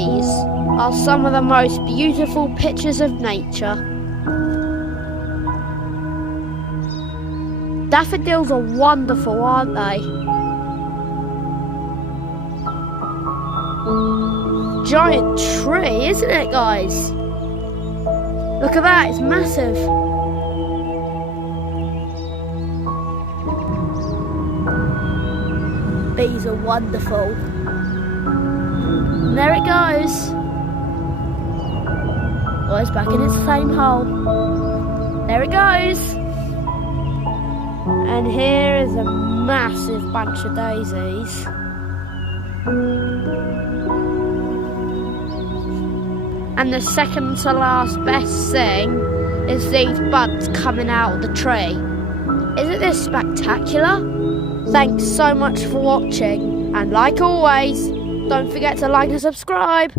These are some of the most beautiful pictures of nature. Daffodils are wonderful, aren't they? Giant tree, isn't it, guys? Look at that, it's massive. Bees are wonderful. And there it goes. Oh, it's back in its same hole. There it goes. And here is a massive bunch of daisies. And the second to last best thing is these buds coming out of the tree. Isn't this spectacular? Thanks so much for watching, and like always, don't forget to like and subscribe.